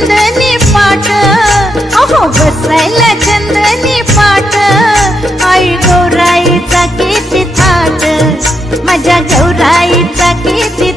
चंदनी पाट, अहो बसायला चंदनी पाट, आई गौराईचा किती थाट, माझ्या गौराईचा किती